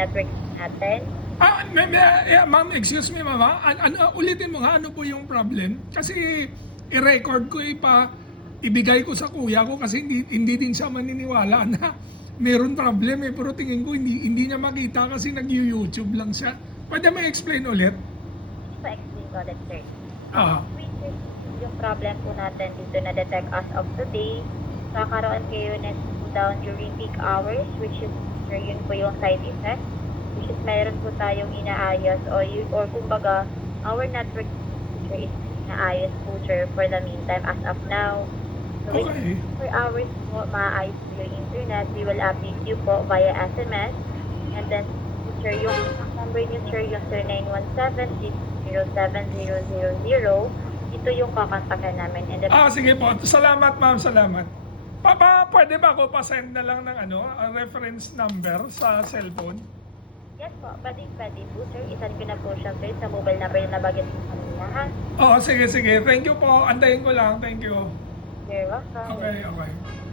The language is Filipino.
network natin. Ma'am, excuse me, mama. Ulitin mo nga, ano po yung problem? Kasi i-record ko ibigay ko sa kuya ko kasi hindi din siya maniniwala na meron problem pero tingin ko hindi niya makita kasi nag-YouTube lang siya. Pwede mo explain ulit? Pa-explain ko ulit, sir. Ah. Yung problem po natin dito na detect as of today, kakaroon kayo ng down during peak hours, which is, sir, yun po yung side effect, which is mayroon po tayong inaayos or kumbaga, our network, sir, is inaayos po, sir, for the meantime as of now. So, Okay. for hours po, maayos po yung internet, we will update you po via SMS, and then, sir, yung number niyo, sir, yung 0917-07000, ito yung kakontakan namin. And then, Sige po. Salamat, ma'am. Salamat. Pwede ba ako pa-send na lang ng reference number sa cellphone? yes po, pwede po, sir. Isan ko na po siya, sir, sa mobile number na nabagit ko kanina, ha? Sige. Thank you po. Antayin ko lang. Thank you. You're welcome. Okay.